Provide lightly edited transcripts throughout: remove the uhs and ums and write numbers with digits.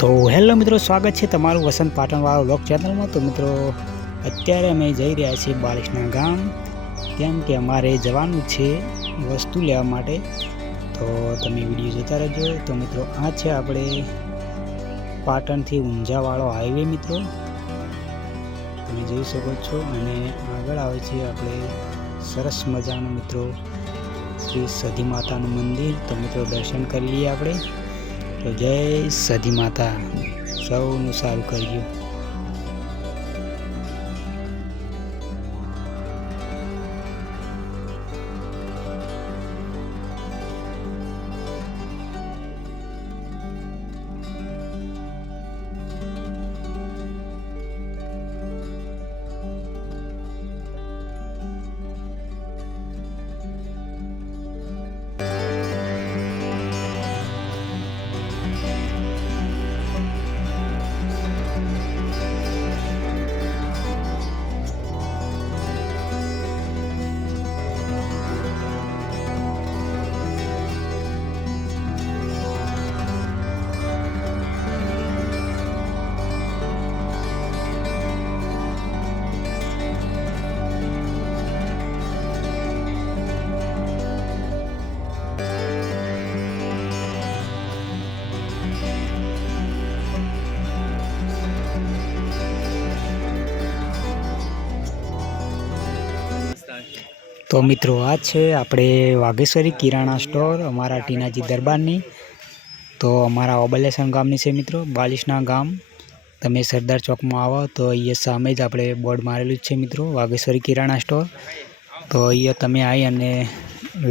तो हेलो मित्रों, स्वागत है तमारू वसंत पाटणवाळा व्लॉग चैनल में। तो मित्रों अत्यारे अमे जई रह्या छीए बालिशना गाम, केम के अमारे जवानुं छे वस्तु लेवा माटे। तो तमे विडियो जोता रहेजो। तो मित्रों आ छे आपणे पाटण थी ऊंझावाळो हाईवे। मित्रों तमे जोई शको छो अने आगळ आवे छे आपणे सरस मजानुं मित्रों श्री सधी मातानुं मंदिर। तो मित्रों दर्शन करी लीए आपणे। तो जय सधी माता, सौનું સારું કરજો। तो मित्रों आ छे आपणे वाघेश्वरी किराणा स्टोर अमारा टीनाजी दरबारनी। तो अमारा ओबलेसन गामनी छे मित्रों, बालिशना गाम। तमे सरदार चौक में आवो तो अहींया सामे ज आपणे बोर्ड मारेलुं छे मित्रों, वाघेश्वरी किराणा स्टोर। तो अहींया तमे आई अने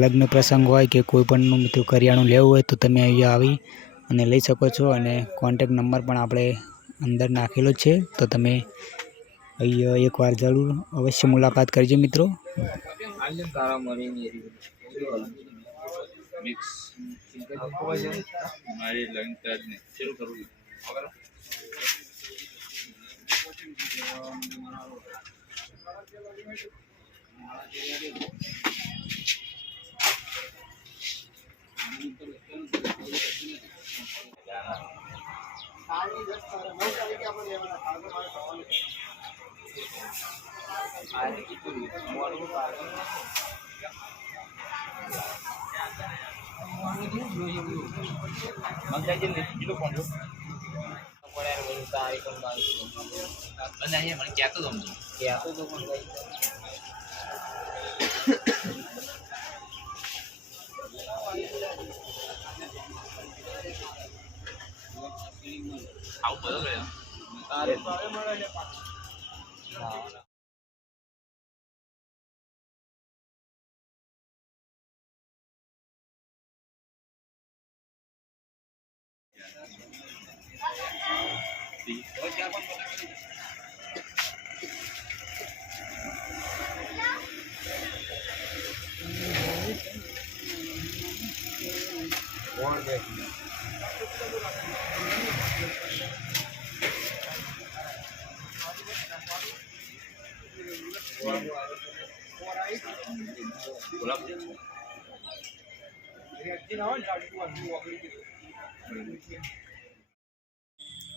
लग्न प्रसंग होय के कोईपणनुं मित्रों करियाणुं लेवुं होय तो तमे अहींया आवी अने लई शको छो। अने कॉन्टेक्ट नंबर पण आपणे अंदर नाखेलो छे। तो तमे अहींया एकवार जरूर अवश्य मुलाकात करजो मित्रों।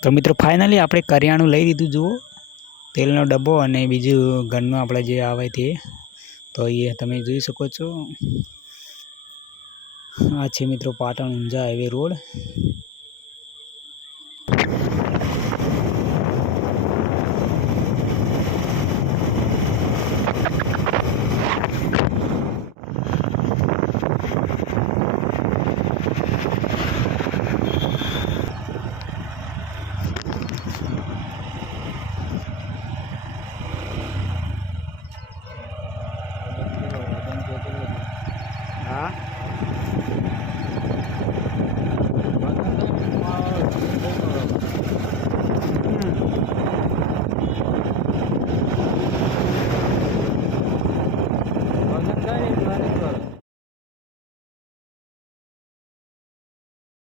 तो मित्रों फाइनली आपणे करियाणुं लई लीधुं। जुओ तेलनो डब्बो अने बीजुं घरनुं आपणे जे आवे ते। तो ये तमे जोई शको छो। आ छे मित्रों पाटण ऊंझा हाईवे रोड।